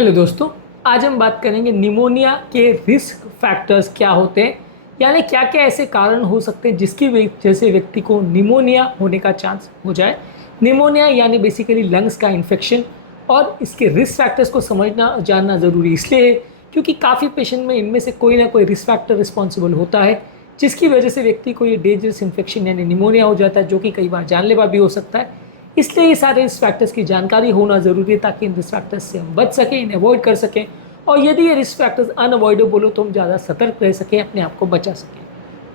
Hello दोस्तों, आज हम बात करेंगे निमोनिया के रिस्क फैक्टर्स क्या होते हैं, यानी क्या क्या ऐसे कारण हो सकते हैं जिसकी वजह से व्यक्ति को निमोनिया होने का चांस हो जाए। निमोनिया यानी बेसिकली लंग्स का इन्फेक्शन, और इसके रिस्क फैक्टर्स को समझना जानना ज़रूरी इसलिए है क्योंकि काफ़ी पेशेंट में इनमें से कोई ना कोई रिस्क फैक्टर रिस्पॉन्सिबल होता है जिसकी वजह से व्यक्ति को ये डेंजरस इन्फेक्शन यानी निमोनिया हो जाता है, जो कि कई बार जानलेवा भी हो सकता है। इसलिए ये सारे रिस्क फैक्टर्स की जानकारी होना ज़रूरी है ताकि इन रिस्क फैक्टर्स से हम बच सकें, इन्हें अवॉइड कर सकें, और यदि ये रिस्क फैक्टर्स अनअवॉइडेबल हो तो हम ज़्यादा सतर्क रह सकें, अपने आप को बचा सकें।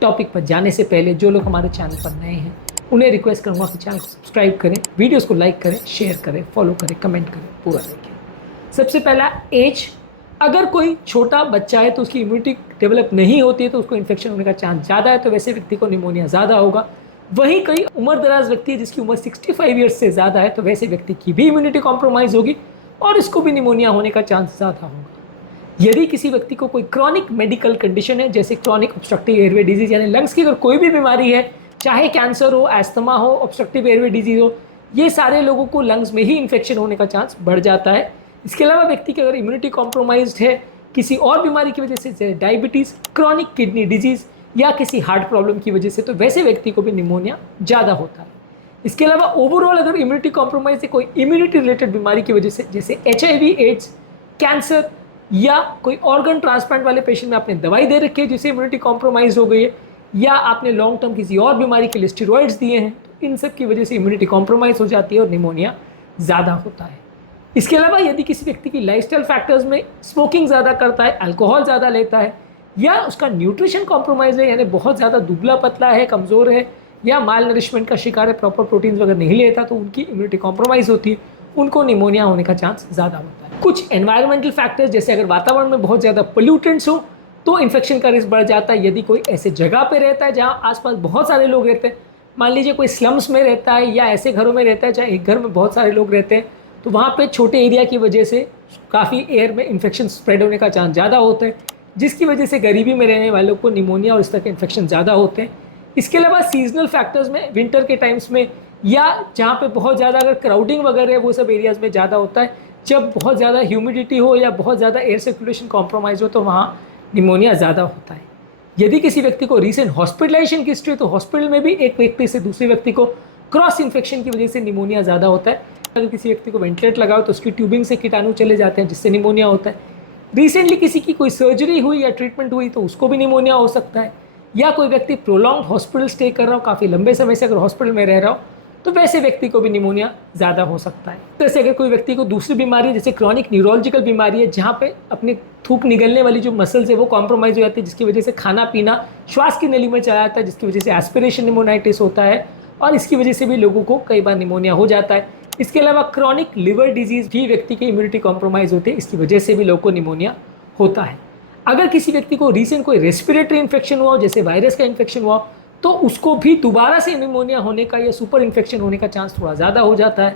टॉपिक पर जाने से पहले जो लोग हमारे चैनल पर नए हैं उन्हें रिक्वेस्ट करूँगा कि चैनल को सब्सक्राइब करें, वीडियोज़ को लाइक करें, शेयर करें, फॉलो करें, कमेंट करें, पूरा देखें। सबसे पहला एज। अगर कोई छोटा बच्चा है तो उसकी इम्यूनिटी डेवलप नहीं होती है तो उसको इन्फेक्शन होने का चांस ज़्यादा है, तो वैसे व्यक्ति को निमोनिया ज़्यादा होगा। वहीं कई उम्र दराज व्यक्ति है जिसकी उम्र 65 ईयर्स से ज़्यादा है, तो वैसे व्यक्ति की भी इम्यूनिटी कॉम्प्रोमाइज़ होगी और इसको भी निमोनिया होने का चांस ज़्यादा होगा। यदि किसी व्यक्ति को कोई क्रॉनिक मेडिकल कंडीशन है, जैसे क्रॉनिक ऑब्स्ट्रक्टिव एयरवे डिजीज़ यानी लंग्स की अगर कोई भी बीमारी है, चाहे कैंसर हो, एस्थमा हो, ऑब्स्ट्रक्टिव एयरवे डिजीज़ हो, ये सारे लोगों को लंग्स में ही इन्फेक्शन होने का चांस बढ़ जाता है। इसके अलावा व्यक्ति की अगर इम्यूनिटी कॉम्प्रोमाइज्ड है किसी और बीमारी की वजह से, जैसे डायबिटीज़, क्रॉनिक किडनी डिजीज़ या किसी हार्ट प्रॉब्लम की वजह से, तो वैसे व्यक्ति को भी निमोनिया ज़्यादा होता है। इसके अलावा ओवरऑल अगर इम्यूनिटी कॉम्प्रोमाइज है कोई इम्यूनिटी रिलेटेड बीमारी की वजह से, जैसे HIV, एड्स, कैंसर या कोई ऑर्गन ट्रांसप्लांट वाले पेशेंट में आपने दवाई दे रखी है जिससे इम्यूनिटी कॉम्प्रोमाइज हो गई है, या आपने लॉन्ग टर्म किसी और बीमारी के लिए स्टेरॉइड्स दिए हैं, तो इन सब की वजह से इम्यूनिटी कॉम्प्रोमाइज हो जाती है और निमोनिया ज़्यादा होता है। इसके अलावा यदि किसी व्यक्ति की लाइफस्टाइल फैक्टर्स में स्मोकिंग ज़्यादा करता है, अल्कोहल ज़्यादा लेता है, या उसका न्यूट्रिशन कॉम्प्रोमाइज़ है यानी बहुत ज़्यादा दुबला पतला है, कमज़ोर है, या माल नरिशमेंट का शिकार है, प्रॉपर प्रोटीन्स वगैरह नहीं लेता, तो उनकी इम्यूनिटी कॉम्प्रोमाइज़ होती है, उनको निमोनिया होने का चांस ज़्यादा होता है। कुछ एनवायरमेंटल फैक्टर्स, जैसे अगर वातावरण में बहुत ज़्यादा पोल्यूटेंट्स हो तो इन्फेक्शन का रिस्क बढ़ जाता है। यदि कोई ऐसे जगह पर रहता है जहाँ आसपास बहुत सारे लोग रहते हैं, मान लीजिए कोई स्लम्स में रहता है या ऐसे घरों में रहता है जहाँ एक घर में बहुत सारे लोग रहते हैं, तो वहाँ पे छोटे एरिया की वजह से काफ़ी एयर में इन्फेक्शन स्प्रेड होने का चांस ज़्यादा होता है, जिसकी वजह से गरीबी में रहने वालों को निमोनिया और इस तरह के इन्फेक्शन ज़्यादा होते हैं। इसके अलावा सीजनल फैक्टर्स में विंटर के टाइम्स में, या जहाँ पे बहुत ज़्यादा अगर क्राउडिंग वगैरह है, वो सब एरियाज़ में ज़्यादा होता है। जब बहुत ज़्यादा ह्यूमिडिटी हो या बहुत ज़्यादा एयर सर्कुलेशन कॉम्प्रोमाइज़ हो तो वहाँ निमोनिया ज़्यादा होता है। यदि किसी व्यक्ति को रीसेंट हॉस्पिटलाइजेशन की हिस्ट्री है तो हॉस्पिटल में भी एक व्यक्ति से दूसरे व्यक्ति को क्रॉस इन्फेक्शन की वजह से निमोनिया ज़्यादा होता है। अगर किसी व्यक्ति को वेंटिलेटर लगाओ तो उसकी ट्यूबिंग से कीटाणु चले जाते हैं जिससे निमोनिया होता है। रिसेंटली किसी की कोई सर्जरी हुई या ट्रीटमेंट हुई तो उसको भी निमोनिया हो सकता है, या कोई व्यक्ति प्रोलॉन्ग हॉस्पिटल स्टे कर रहा हो, काफ़ी लंबे समय से अगर हॉस्पिटल में रह रहा हो, तो वैसे व्यक्ति को भी निमोनिया ज़्यादा हो सकता है। जैसे अगर कोई व्यक्ति को दूसरी बीमारी है, जैसे क्रॉनिक न्यूरोलॉजिकल बीमारी है, जहाँ पे अपने थूक निगलने वाली जो मसल्स है वो कॉम्प्रोमाइज़ हो जाती है, जिसकी वजह से खाना पीना श्वास की नली में चला जाता है, जिसकी वजह से एस्पिरेशन निमोनाइटिस होता है, और इसकी वजह से भी लोगों को कई बार निमोनिया हो जाता है। इसके अलावा क्रॉनिक लिवर डिजीज़ भी व्यक्ति की इम्यूनिटी कॉम्प्रोमाइज़ होती है, इसकी वजह से भी लोगों को निमोनिया होता है। अगर किसी व्यक्ति को रीसेंट कोई रेस्पिरेटरी इन्फेक्शन हुआ हो, जैसे वायरस का इन्फेक्शन हुआ, तो उसको भी दोबारा से निमोनिया होने का या सुपर इन्फेक्शन होने का चांस थोड़ा ज़्यादा हो जाता है।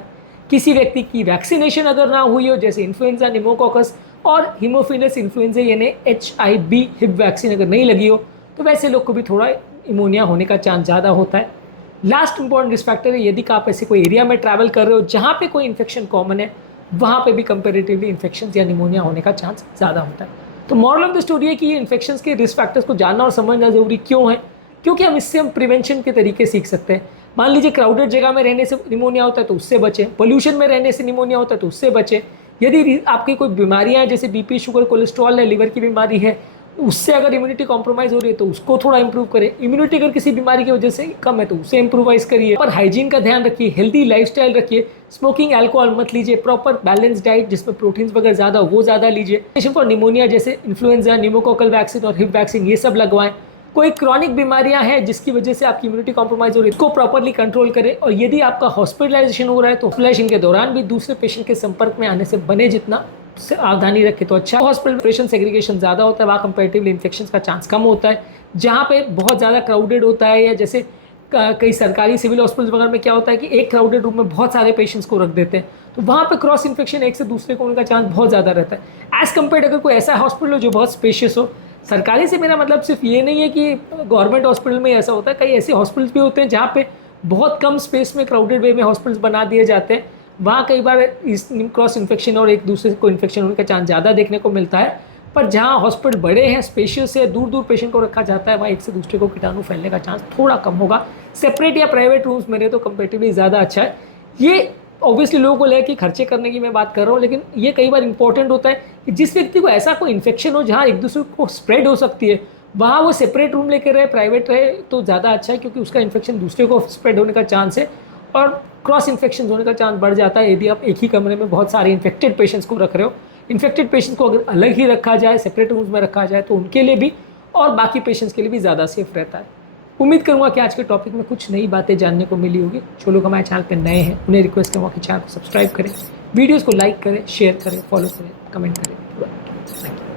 किसी व्यक्ति की वैक्सीनेशन अगर ना हुई हो, जैसे इन्फ्लुएंजा, निमोकोकस और हीमोफिलस इन्फ्लुएंजा यानी HIV हिप वैक्सीन अगर नहीं लगी हो, तो वैसे लोग को भी थोड़ा निमोनिया होने का चांस ज़्यादा होता है। लास्ट इंपॉर्टेंट रिस्क फैक्टर है, यदि आप ऐसे कोई एरिया में ट्रैवल कर रहे हो जहाँ पे कोई इन्फेक्शन कॉमन है, वहाँ पे भी कंपेरेटिवली इन्फेक्शन या निमोनिया होने का चांस ज़्यादा होता है। तो मॉरल ऑफ द स्टोरी है कि ये इन्फेक्शंस के रिस्क फैक्टर्स को जानना और समझना जरूरी क्यों है, क्योंकि हम इससे हम प्रिवेंशन के तरीके सीख सकते हैं। मान लीजिए क्राउडेड जगह में रहने से निमोनिया होता है तो उससे बचें, पोल्यूशन में रहने से निमोनिया होता है तो उससे बचें। यदि आपकी कोई बीमारियाँ हैं जैसे BP, शुगर, कोलेस्ट्रॉल है, लिवर की बीमारी है, उससे अगर इम्यूनिटी कॉम्प्रोमाइज़ हो रही है तो उसको थोड़ा इंप्रूव करें। इम्यूनिटी अगर किसी बीमारी की वजह से कम है तो उसे इंप्रूवाइज करिए, पर हाइजीन का ध्यान रखिए, हेल्दी लाइफस्टाइल रखिए, स्मोकिंग, अल्कोहल मत लीजिए, प्रॉपर बैलेंस डाइट जिसमें प्रोटीन्स वगैरह ज़्यादा हो वो ज़्यादा लीजिए। पेशेंट फॉर निमोनिया जैसे इन्फ्लुएंजा, निमोकोकल वैक्सीन और हिप वैक्सीन ये सब लगवाएं। कोई क्रॉनिक बीमारियां हैं जिसकी वजह से आपकी इम्यूनिटी कॉम्प्रोमाइज हो रही है, इसको प्रॉपर्ली कंट्रोल करें। और यदि आपका हॉस्पिटलाइजेशन हो रहा है तो हॉस्पिटलाइजेशन के दौरान भी दूसरे पेशेंट के संपर्क में आने से बने जितना सावधानी रखें तो अच्छा। हॉस्पिटल पेशेंट सेग्रीगेशन ज़्यादा होता है, वहाँ कंपेरेटिवली इन्फेक्शन का चांस कम होता है। जहाँ पे बहुत ज़्यादा क्राउडेड होता है, या जैसे कई सरकारी सिविल हॉस्पिटल्स वगैरह में क्या होता है कि एक क्राउडेड रूम में बहुत सारे पेशेंट्स को रख देते हैं, तो वहाँ पे क्रॉस इन्फेक्शन एक से दूसरे को होने का चांस बहुत ज़्यादा रहता है। एज़ कम्पेयर अगर कोई ऐसा हॉस्पिटल हो जो बहुत स्पेशियस हो, सरकारी से मेरा मतलब सिर्फ ये नहीं है कि गवर्नमेंट हॉस्पिटल में ऐसा होता है, कई ऐसे हॉस्पिटल्स भी होते हैं जहाँ पे बहुत कम स्पेस में क्राउडेड वे में हॉस्पिटल्स बना दिए जाते हैं, वहाँ कई बार इस क्रॉस इन्फेक्शन और एक दूसरे को इन्फेक्शन होने का चांस ज़्यादा देखने को मिलता है। पर जहाँ हॉस्पिटल बड़े हैं, स्पेशियस है, दूर दूर पेशेंट को रखा जाता है, वहाँ एक से दूसरे को कीटाणु फैलने का चांस थोड़ा कम होगा। सेपरेट या प्राइवेट रूम्स मेरे तो कंपेरेटिवली ज़्यादा अच्छा है। ये ऑब्वियसली लोगों को लगे कि खर्चे करने की मैं बात कर रहा हूँ, लेकिन ये कई बार इंपॉर्टेंट होता है कि जिस व्यक्ति को ऐसा कोई इन्फेक्शन हो जहाँ एक दूसरे को स्प्रेड हो सकती है, वहाँ वो सेपरेट रूम लेकर रहे, प्राइवेट रहे तो ज़्यादा अच्छा है, क्योंकि उसका इन्फेक्शन दूसरे को स्प्रेड होने का चांस है और क्रॉस इन्फेक्शन होने का चांस बढ़ जाता है यदि आप एक ही कमरे में बहुत सारे इन्फेक्टेड पेशेंट्स को रख रहे हो। इन्फेक्टेड पेशेंट्स को अगर अलग ही रखा जाए, सेपरेट रूम्स में रखा जाए, तो उनके लिए भी और बाकी पेशेंट्स के लिए भी ज़्यादा सेफ रहता है। उम्मीद करूँगा कि आज के टॉपिक में कुछ नई बातें जानने को मिली होगी। जो लोग हमारे चैनल पर नए हैं उन्हें रिक्वेस्ट करूँगा कि चैनल को सब्सक्राइब करें, वीडियोज़ को लाइक करें, शेयर करें, फॉलो करें, कमेंट करें। Thank you.